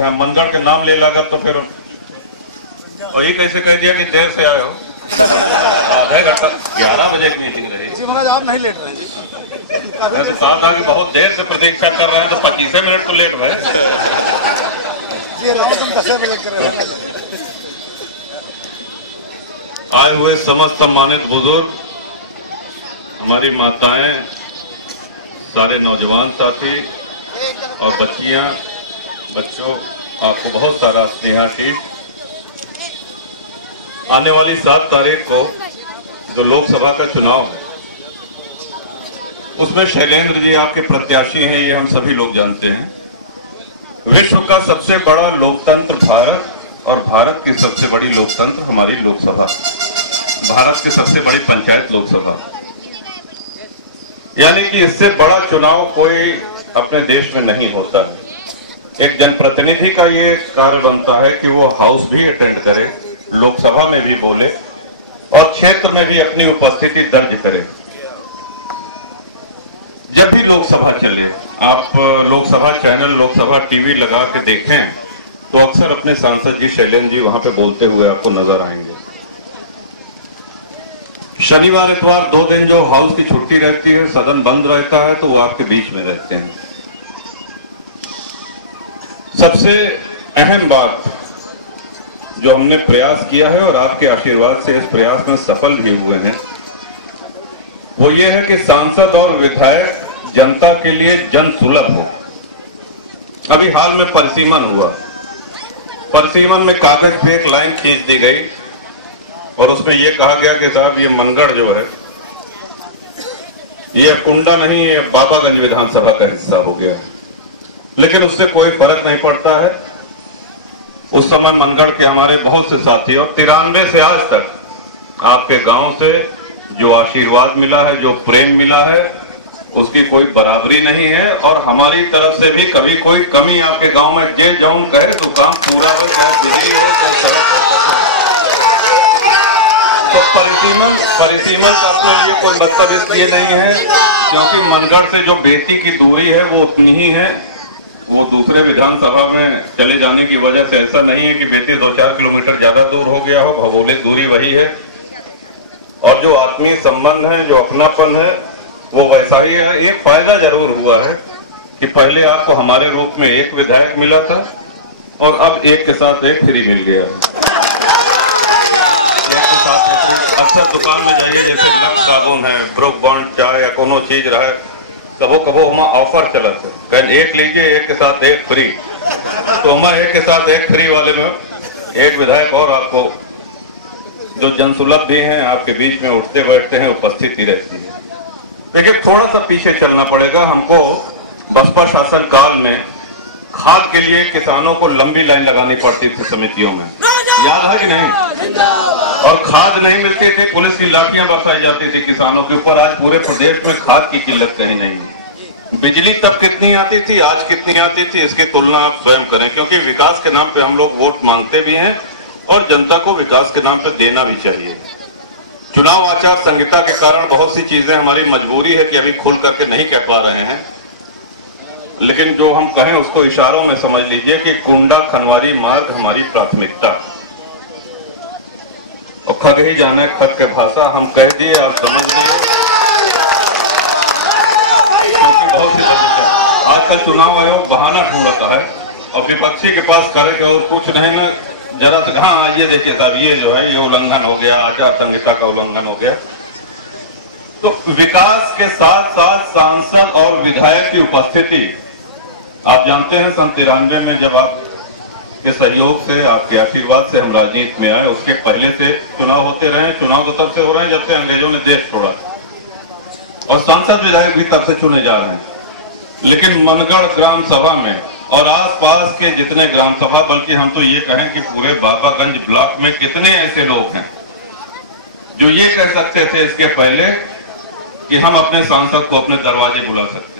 लोग हैं। मनगढ़ के नाम ले लगा तो फिर वही कैसे कह दिया कि देर से आए हो। आधा घंटा 11 बजे की मीटिंग रही जी महाराज, आप नहीं लेट रहे जी, मैं तो कहा था कि बहुत देर से प्रतीक्षा कर रहे हैं, तो 25 मिनट तो लेट हुए जी। राव तुम 10 बजे कर रहे हैं। आए हुए समस्त सम्मानित बुजुर्ग, हमारी माताएं, सारे नौजवान साथी और बच्चियां, बच्चों, आपको बहुत सारा स्नेहाशीष। आने वाली 7 तारीख को जो लोकसभा का चुनाव है, उसमें शैलेंद्र जी आपके प्रत्याशी हैं, ये हम सभी लोग जानते हैं। विश्व का सबसे बड़ा लोकतंत्र भारत, और भारत की सबसे बड़ी लोकतंत्र हमारी लोकसभा, भारत की सबसे बड़ी पंचायत लोकसभा। यानी कि इससे बड़ा चुनाव कोई अपने देश में नहीं होता है। एक जनप्रतिनिधि का ये कार्य बनता है कि वो हाउस भी अटेंड करे, लोकसभा में भी बोले और क्षेत्र में भी अपनी उपस्थिति दर्ज करे। जब भी लोकसभा चले, आप लोकसभा चैनल, लोकसभा टीवी लगा के देखें तो अक्सर अपने सांसद जी शैलेंद्र जी वहां पे बोलते हुए आपको नजर आएंगे। शनिवार इतवार 2 दिन जो हाउस की छुट्टी रहती है, सदन बंद रहता है, तो वो आपके बीच में रहते हैं। सबसे अहम बात जो हमने प्रयास किया है और आपके आशीर्वाद से इस प्रयास में सफल भी हुए हैं, वो ये है कि सांसद और विधायक जनता के लिए जन सुलभ हो। अभी हाल में परिसीमन हुआ, परिसीमन में कागज पे एक लाइन खींच दी गई और उसमें यह कहा गया कि साहब ये मनगढ़ जो है, ये कुंडा नहीं, ये बाबागंज विधानसभा का हिस्सा हो गया है। लेकिन उससे कोई फर्क नहीं पड़ता है। उस समय मनगढ़ के हमारे बहुत से साथी, और 93 से आज तक आपके गांव से जो आशीर्वाद मिला है, जो प्रेम मिला है, उसकी कोई बराबरी नहीं है। और हमारी तरफ से भी कभी कोई कमी आपके गांव में जे जाऊं कहे तो काम पूरा हो, चाहे बिजली हो, चाहे सड़क हो। तो परिसीमन का अपने लिए कोई मतलब इसलिए नहीं है क्योंकि मनगढ़ से जो बेती की दूरी है वो उतनी ही है। वो दूसरे विधानसभा में चले जाने की वजह से ऐसा नहीं है कि बेती 2-4 किलोमीटर ज्यादा दूर हो गया हो, भौगोलिक दूरी वही है। और जो आत्मीय संबंध है, जो अपनापन है, वो वैसा ही है। एक फायदा जरूर हुआ है कि पहले आपको हमारे रूप में एक विधायक मिला था और अब एक के साथ एक फ्री मिल गया। अक्सर दुकान में जाइए, जैसे लक्स साबुन है, ब्रुक बॉन्ड चाय या कोनो चीज रहे, कबो कबो हमारा ऑफर चला था, कल एक लीजिए एक के साथ एक फ्री। तो हमारा एक के साथ एक फ्री वाले में एक विधायक और आपको जो जनसुलभ भी हैं, आपके बीच में उठते बैठते हैं, उपस्थिति रहती है। देखिए, थोड़ा सा पीछे चलना पड़ेगा हमको। बसपा शासन काल में खाद के लिए किसानों को लंबी लाइन लगानी पड़ती थी समितियों में, याद है कि नहीं? और खाद नहीं मिलती थी, पुलिस की लाठियां बरसाई जाती थी किसानों के ऊपर। आज पूरे प्रदेश में खाद की किल्लत कहीं नहीं है। बिजली तब कितनी आती थी, आज कितनी आती थी, इसकी तुलना आप स्वयं करें। क्योंकि विकास के नाम पे हम लोग वोट मांगते भी हैं और जनता को विकास के नाम पे देना भी चाहिए। चुनाव आचार संहिता के कारण बहुत सी चीजें हमारी मजबूरी है कि अभी खुल करके नहीं कह पा रहे हैं, लेकिन जो हम कहें उसको इशारों में समझ लीजिए कि कुंडा खनवारी मार्ग हमारी प्राथमिकता। और खग ही जाने खग के भाषा, हम कह दिए आप समझ लिए। बहुत सी आजकल चुनाव आयोग बहाना ढूंढता है और विपक्षी के पास करे कि और कुछ नहीं ना, जरा तो हाँ ये देखिए साहब, ये जो है ये उल्लंघन हो गया, आचार संहिता का उल्लंघन हो गया। तो विकास के साथ साथ सांसद और विधायक की उपस्थिति, आप जानते हैं 93 में जब आपके सहयोग से, आपके आशीर्वाद से हम राजनीति में आए, उसके पहले से चुनाव होते रहे। चुनाव तो तब से हो रहे हैं जब से अंग्रेजों ने देश छोड़ा, और सांसद विधायक भी तब से चुने जा रहे हैं। लेकिन मनगढ़ ग्राम सभा में और आसपास के जितने ग्राम सभा, बल्कि हम तो ये कहें कि पूरे बाबागंज ब्लॉक में कितने ऐसे लोग हैं जो ये कह सकते थे इसके पहले कि हम अपने सांसद को अपने दरवाजे बुला सकते हैं।